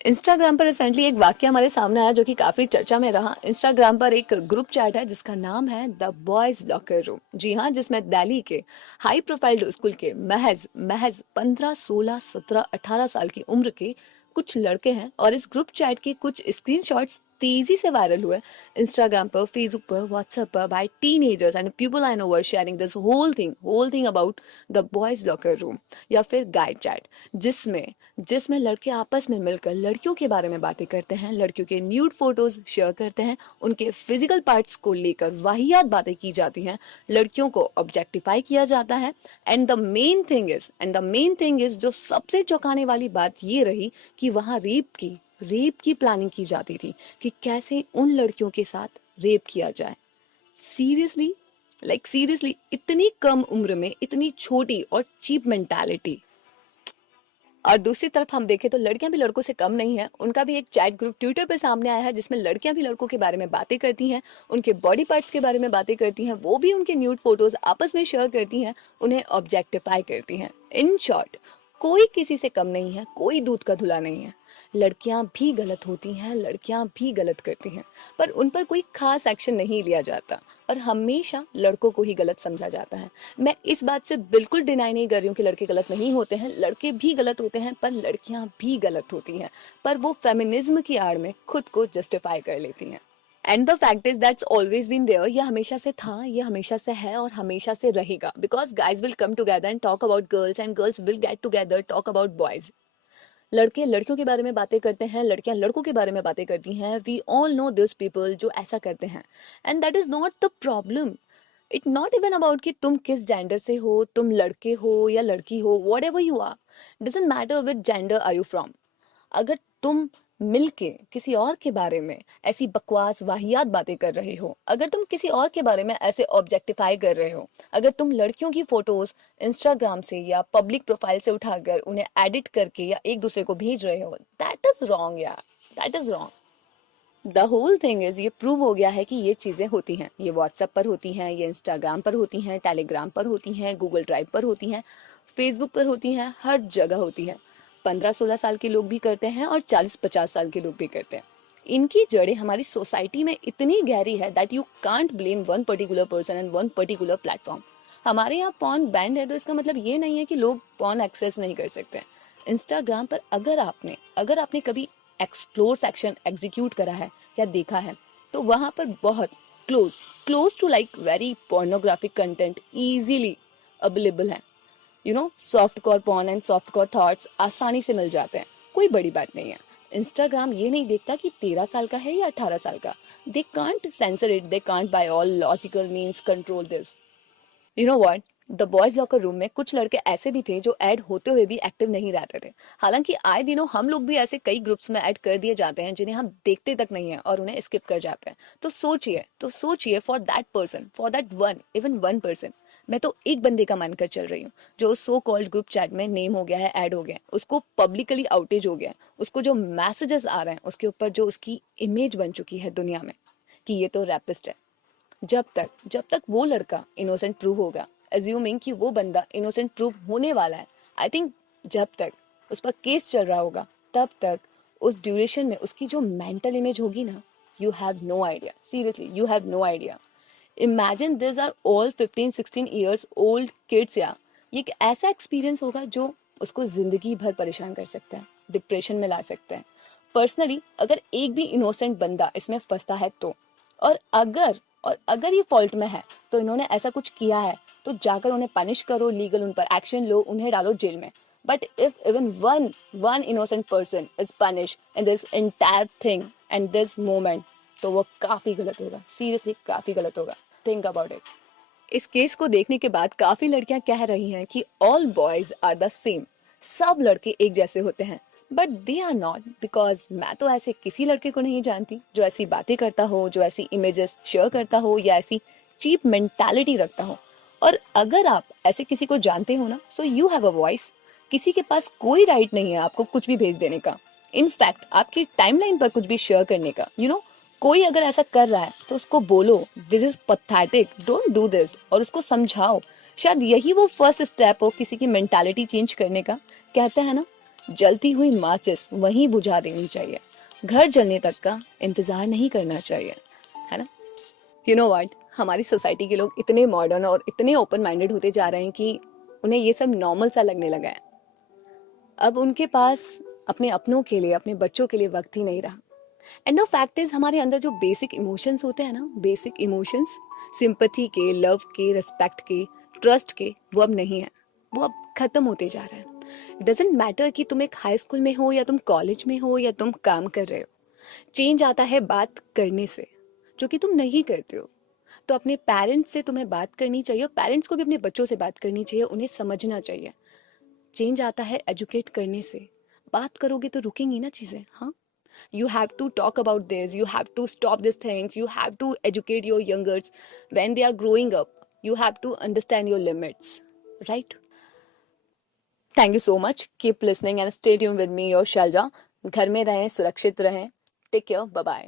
Instagram पर recently एक वाक्य हमारे सामने आया जो कि काफी चर्चा में रहा। इंस्टाग्राम पर एक ग्रुप चैट है जिसका नाम है द बॉयज लॉकर रूम। जी हाँ, जिसमें दिल्ली के हाई प्रोफाइल स्कूल के महज महज 15, 16, 17, 18 साल की उम्र के कुछ लड़के हैं और इस ग्रुप चैट के कुछ स्क्रीनशॉट्स तेजी से वायरल हुए इंस्टाग्राम पर, फेसबुक पर, व्हाट्सएप पर by teenagers and people I know were sharing this whole thing about the boys locker room या फिर गाइड चैट, जिसमें जिसमें लड़के आपस में मिलकर लड़कियों के बारे में बातें करते हैं, लड़कियों के न्यूड फोटोज शेयर करते हैं, उनके फिजिकल पार्ट्स को लेकर वाहियात बातें की जाती हैं, लड़कियों को ऑब्जेक्टिफाई किया जाता है। And the main thing is जो सबसे चौंकाने वाली बात ये रही कि वहाँ रेप की प्लानिंग की जाती थी कि कैसे उन लड़कियों के साथ रेप किया जाए। सीरियसली, सीरियसली, इतनी कम उम्र में इतनी छोटी और चीप मेंटालिटी। और दूसरी तरफ हम देखें तो लड़कियां भी लड़कों से कम नहीं है। उनका भी एक चैट ग्रुप ट्विटर पे सामने आया है जिसमें लड़कियां भी लड़कों के बारे में बातें करती हैं, उनके बॉडी पार्ट्स के बारे में बातें करती हैं, वो भी उनके न्यूड फोटोज आपस में शेयर करती हैं, उन्हें ऑब्जेक्टिफाई करती हैं। इन शॉर्ट, कोई किसी से कम नहीं है, कोई दूध का धुला नहीं है। लड़कियां भी गलत होती हैं, लड़कियां भी गलत करती हैं, पर उन पर कोई खास एक्शन नहीं लिया जाता और हमेशा लड़कों को ही गलत समझा जाता है। मैं इस बात से बिल्कुल डिनाई नहीं कर रही हूँ कि लड़के गलत नहीं होते हैं, लड़के भी गलत होते हैं, पर लड़कियां भी गलत होती हैं, पर वो फेमिनिज्म की आड़ में खुद को जस्टिफाई कर लेती हैं। And the fact is that's always been there. ये हमेशा से था, ये हमेशा से है और हमेशा से रहेगा, because guys will come together and talk about girls and girls will get together talk about boys. लड़के लड़कियों के बारे में बातें करते हैं, लड़कियां लड़कों के बारे में बातें करती हैं। We all know this people जो ऐसा करते हैं, and that is not the problem. It not even about कि तुम किस जेंडर से हो, तुम लड़के हो या लड़की हो, whatever you are, doesn't matter with gender are you from. अगर तुम मिलके किसी और के बारे में ऐसी बकवास वाहियात बातें कर रहे हो, अगर तुम किसी और के बारे में ऐसे ऑब्जेक्टिफाई कर रहे हो, अगर तुम लड़कियों की फोटोज इंस्टाग्राम से या पब्लिक प्रोफाइल से उठाकर उन्हें एडिट करके या एक दूसरे को भेज रहे हो, दैट इज रॉन्ग यार, that is wrong. The whole thing is, ये प्रूव हो गया है कि ये चीज़ें होती हैं, ये व्हाट्सएप पर होती हैं, ये इंस्टाग्राम पर होती हैं, टेलीग्राम पर होती हैं, गूगल ड्राइव पर होती हैं, फेसबुक पर होती हैं, हर जगह होती है। 15-16 साल के लोग भी करते हैं और 40-50 साल के लोग भी करते हैं। इनकी जड़ें हमारी सोसाइटी में इतनी गहरी है that you can't blame one particular person and one particular platform. हमारे यहाँ पॉर्न बैंड है तो इसका मतलब ये नहीं है कि लोग पॉर्न एक्सेस नहीं कर सकते। इंस्टाग्राम पर अगर आपने कभी एक्सप्लोर सेक्शन एग्जीक्यूट करा है या देखा है, तो वहां पर बहुत close close to like very pornographic content easily available है। Soft core porn and soft core thoughts आसानी से मिल जाते हैं, कोई बड़ी बात नहीं है। इंस्टाग्राम ये नहीं देखता कि 13 साल का है या 18 साल का। They can't sensor it, they can't buy all logical means control this. You know what, the boys locker room में कुछ लड़के ऐसे भी थे जो ऐड होते हुए भी एक्टिव नहीं रहते थे। हालांकि आए दिनों हम लोग भी ऐसे कई ग्रुप्स में ऐड कर दिए जाते हैं जिन्हें हम देखते तक नहीं है और उन्हें स्किप कर जाते हैं। तो सोचिए for that person, for that one, even one person, मैं तो एक बंदे का मानकर चल रही हूँ जो सो कॉल्ड ग्रुप चैट में नेम हो गया है, ऐड हो गया है, उसको पब्लिकली आउटेज हो गया है, उसको जो मैसेजेस आ रहे हैं उसके ऊपर जो उसकी इमेज बन चुकी है दुनिया में कि ये तो रैपिस्ट है। जब तक वो लड़का इनोसेंट प्रूव होगा, अज्यूमिंग कि वो बंदा इनोसेंट प्रूव होने वाला है, आई थिंक जब तक उस पर केस चल रहा होगा, तब तक उस ड्यूरेशन में उसकी जो मेंटल इमेज होगी ना, you have no idea, seriously you have no idea. Imagine this are all 15-16 years old kids. या ये एक ऐसा एक्सपीरियंस होगा जो उसको जिंदगी भर परेशान कर सकता है, डिप्रेशन में ला सकता है। पर्सनली अगर एक भी इनोसेंट बंदा इसमें फंसता है तो, और अगर ये फॉल्ट में है तो इन्होंने ऐसा कुछ किया है तो जाकर उन्हें पनिश करो, लीगल उन पर एक्शन लो, उन्हें डालो जेल में। But if even one innocent person is punish in this entire thing and this moment, तो वो काफी गलत होगा, सीरियसली काफी गलत होगा। Think about it. इस केस को देखने के बाद काफी लड़कियां कह रही हैं कि all boys are the same, सब लड़के एक जैसे होते हैं, but they are not, because मैं तो ऐसे किसी लड़के को नहीं जानती जो ऐसी बातें करता हो, जो ऐसी इमेजेस शेयर करता हो या ऐसी चीप मेंटालिटी रखता हो। और अगर आप ऐसे किसी को जानते हो ना, so you have a voice. किसी के पास कोई राइट नहीं है आपको कुछ भी भेज देने का, इनफैक्ट आपकी टाइमलाइन पर कुछ भी शेयर करने का। कोई अगर ऐसा कर रहा है तो उसको बोलो this is pathetic, don't do this, और उसको समझाओ। शायद यही वो फर्स्ट स्टेप हो किसी की मेंटालिटी चेंज करने का। कहते हैं ना, जलती हुई माचिस वहीं बुझा देनी चाहिए, घर जलने तक का इंतजार नहीं करना चाहिए, है ना? यू नो व्हाट, हमारी सोसाइटी के लोग इतने मॉडर्न और इतने ओपन माइंडेड होते जा रहे हैं कि उन्हें ये सब नॉर्मल सा लगने लगा है। अब उनके पास अपने अपनों के लिए, अपने बच्चों के लिए वक्त ही नहीं रहा। एंड द फैक्ट इज, हमारे अंदर जो बेसिक इमोशंस होते हैं ना, बेसिक इमोशंस, सिंपैथी के, लव के, रिस्पेक्ट के, ट्रस्ट के, वो अब नहीं है। वो अब खत्म होते जा रहा है। डजेंट मैटर कि तुम एक हाई स्कूल में हो या तुम कॉलेज में हो या तुम काम कर रहे हो। चेंज आता है बात करने से, जो कि तुम नहीं करते हो। तो अपने पेरेंट्स से तुम्हें बात करनी चाहिए, और पेरेंट्स को भी अपने बच्चों से बात करनी चाहिए, उन्हें समझना चाहिए। चेंज आता है एजुकेट करने से। बात करोगे तो रुकेंगी ना चीज़ें, हाँ? You have to talk about this, you have to stop these things, you have to educate your youngers when they are growing up. You have to understand your limits, right? Thank you so much. Keep listening and stay tuned with me, your Shalja. घर में रहें, सुरक्षित रहें. Take care. Bye bye.